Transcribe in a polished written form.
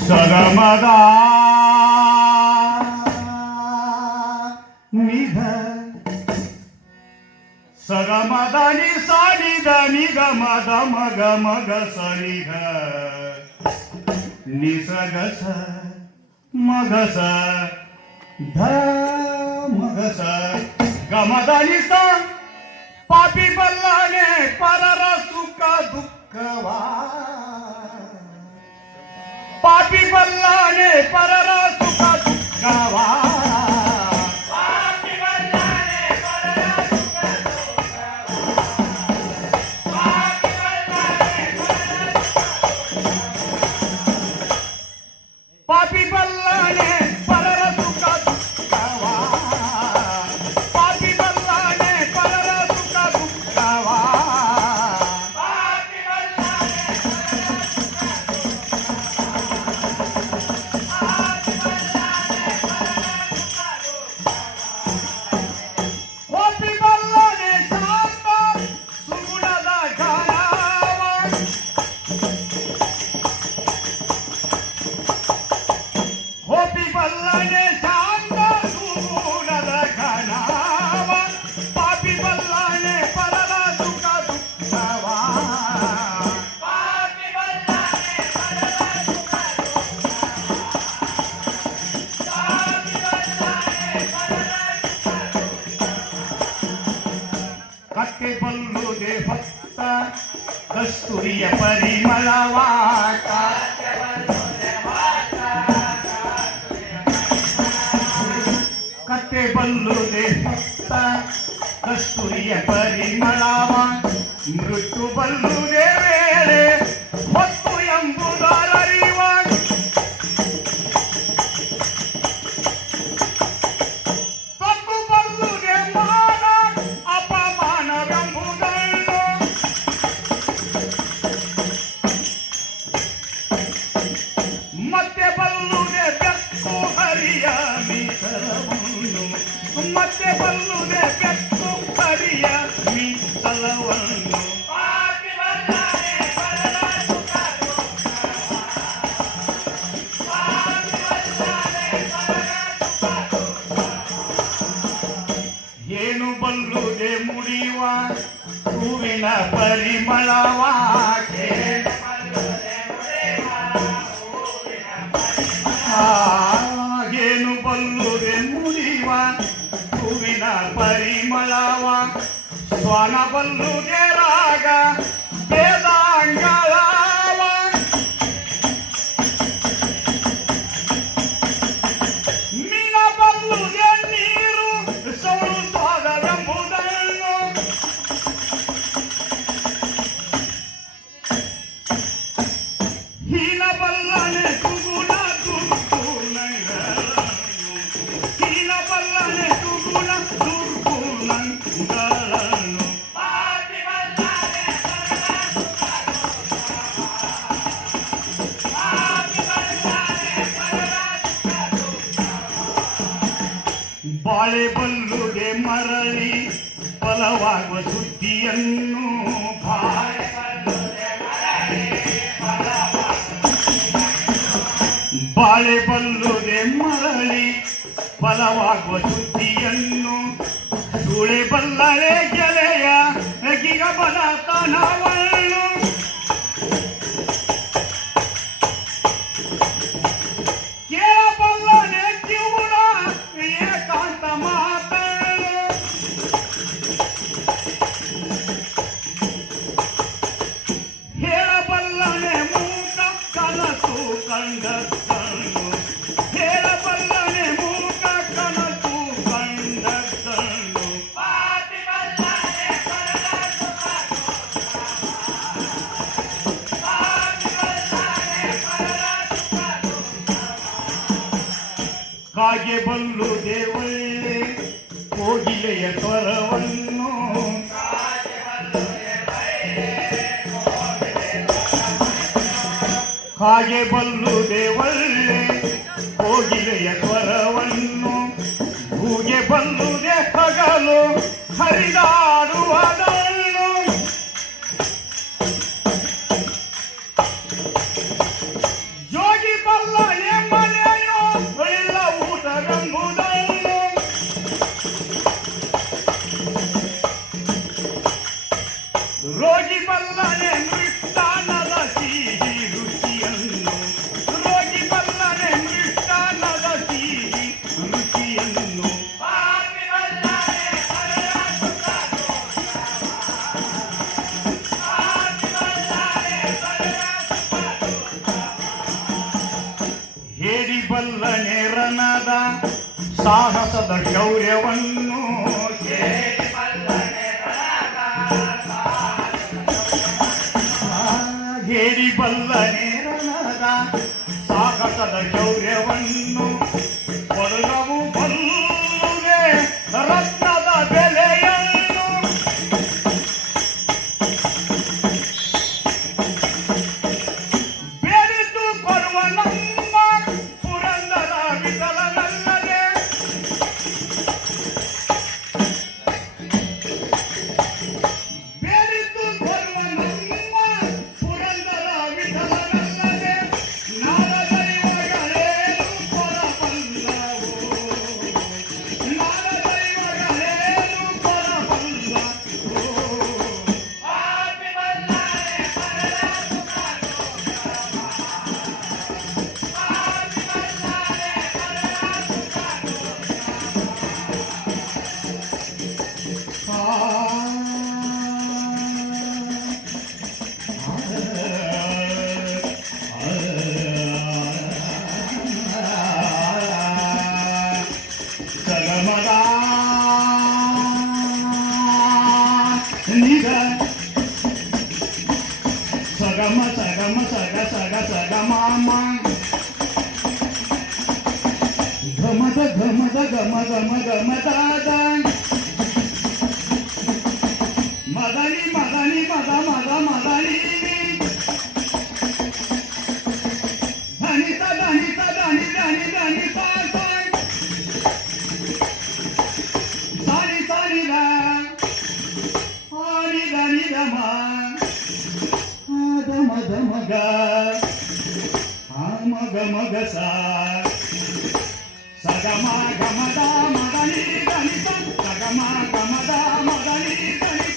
ಸಗಮದ ನಿಧ ಸಗಮದ ನಿ ಸಾನಿದ ನಿಗಮದ ಮಗ ಮಗ ಸನಿಗ ನಿಸಗಸ ಮಗಸ ಧ ಮಗಸ ಗಮದ ನಿಸ ಪಾಪಿ ಬಲ್ಲಾನೆ ಪರರ ಸುಖ ದುಃಖವಾ ಪಾಪಿ ಬಲ್ಲಾನೆ ಪರರ ಸುಖ ದುಃಖವಾ ಪಾಪಿ ಬಲ್ಲಾನೆ ಪರರ ಸುಖ ದುಃಖವಾ ಪಾಪಿ ಬಲ್ಲಾನೆ ಪರರ ಸುಖ ದುಃಖವಾ ಹೋಪಿ ಬಲ್ಲಾನೆ ಶಾಂತ ಸುಗುಣದ ಗಾನವ ಹೋಪಿ ಬಲ್ಲನೆ ಶಾಂತ ಸುಗುಣದ ಘನವ ಪಾಪಿ ಬಲ್ಲನೆ ಪರರ ಸುಖ ದುಃಖವ ಪಾಪಿ ಬಲ್ಲನೆ ಪರರ ಸುಖ ಕತ್ತೆ ಬಲ್ಲುದೆ ಭಕ್ತ ಕಸ್ತೂರಿಯ ಪರಿಮಳವಾಟ ಕತ್ತೆ ಬಲ್ಲುದೆ ಭಕ್ತ ಕಸ್ತೂರಿಯ ಪರಿಮಳವ ಮೃತ್ಯು ಬಲ್ಲುದೆ ವೇಳೆ ಹೊತ್ತು ಎಂಬುದರರಿವ ತಪ್ಪು ಬಲ್ಲುದೆ ಮಾನ ಅಪಮಾನವೆಂಬುದನ್ನು ಮತ್ತೆ ಬಲ್ಲುದೆ ಬೆಕ್ಕು ಹರಿಯ ಮೀಸಲವನ್ನು ಮತ್ತೆ ಬಲ್ಲುದೆ ಬೆಕ್ಕು ಹರಿಯ ಮೀಸಲವನ್ನು ಏನು ಬಲ್ಲುದೆ ಮುಡಿಯುವ ಹೂವಿನ ಪರಿಮಳವ ಏನು ಬಲ್ಲುದೆ ಮುಡಿಯುವ ಹೂವಿನ ಪರಿಮಳವ ಶ್ವಾನ ಬಲ್ಲುದೆ ರಾಗ ವೇದಾಂಗಳವ ಮೀನ ಬಲ್ಲುದೆ ನೀರು ಸೌಳು ಸ್ವಾದವೆಂಬುದನ್ನು ಹೀನ ಬಲ್ಲನೆ ಸುಗುಣ ದುರ್ಗುಣಗಳನ್ನು ಹೀನ ಬಲ್ಲನೆ ಸುಗುಣ ದುರ್ಗುಣಗಳನ್ನು ಬಾಳೆ ಬಲ್ಲುದೆ ಮರಳಿ ಫಲವಾಗುವ ಸುದ್ದಿಯನ್ನು ಬಾಳೆ ಬಲ್ಲುದೆ ಮರಳಿ ಫಲವಾಗುವ ಸುದ್ದಿಯನ್ನು ಸುಳೆ ಬಲ್ಲಳೆ ಗೆಳೆಯ ಗಿಗ ಬಲತನವನ್ನು ಕೇಳಬಲ್ಲನೆ ಕಿವುಡ ಏಕಾಂತ ಮಾತನ್ನು ಹೇಳಬಲ್ಲನೆ ಮೂಕ ಕನಸು ಕಂಡದ್ದನ್ನು ಹೇಳಬಲ್ಲನೆ ಮೂಕ ಕನಸು ಕಂಡದ್ದನ್ನು ಕಾಗೆ ಬಲ್ಲುದೆ ಒಳ್ಳೆ ಕೋಗಿಲೆಯ ಸ್ವರವನ್ನು ಕಾಗೆ ಬಲ್ಲುದೆ ಒಳ್ಳೆ ಕೋಗಿಲೆಯ ಸ್ವರವನ್ನು ಹೂಗೆ ಬಲ್ಲುದೆ ಹಗಲು ಹರಿದಾಡುವುದನ್ನು ರೋಗಿ ಬಲ್ಲನೆ ಮೃಷ್ಟಾನದ ಸಿಹಿ ರುಚಿಯನ್ನು, ರೋಗಿ ಬಲ್ಲನೆ ಮೃಷ್ಟಾನದ ಸಿಹಿ ರುಚಿಯನ್ನು. ಹೇಳಿ ಬಲ್ಲನೆ ರಣದ ಸಾಹಸದ ಶೌರ್ಯವನ್ನು, ಹೇಳಿ ಬಲ್ಲನೆ ರಣದ ಸಾಹಸದ ಶೌರ್ಯವನ್ನು. ಕೊಡಗವು ಬಲ್ಲುವೆ ರತ್ನದ ಬೆಲೆಯನ್ನು, ಬೆಳೆದು ಕೊಡುವ ನಮ್ಮ ಪುರಂದರ ವಿಠಲನಲ್ಲದೆ. ಬೆಳೆದು ಕೊಡುವ ನಮ್ಮ ಪುರಂದರ ವಿಠಲನಲ್ಲದೆ. ನಾಡದೈವಗಳೇನು ಪರಬಲ್ಲವೋ, ನಾಡದೈವಗಳೇನು ಪರಬಲ್ಲವೋ. ಸಗಮದ ನಿಗ ಸಗಮ ಸಗಮ ಸಗ ಸಗ ಸಗಮ ಗಮದ ಗಮದ ಗಮ ಗಮ ಗಮದಾದ ಮದನಿ ಮದನಿ ಮದ ಮದ ಮದನಿ ಧನಿತ ಧನಿತ ಧನಿ ಧನಿ ಧನಿ ಸಾರಿ ಸಾರಿ ಹಾರಿ ಧನಿ ಧಮ ಧಮ ಧಮ ಗ ಮಗ ಮಗ ಸಾ ಸಗಮ ಗಮದ ಮದನಿ ಧನಿ ಸಗಮ ಗಮದ ಮದನಿ ಧನಿ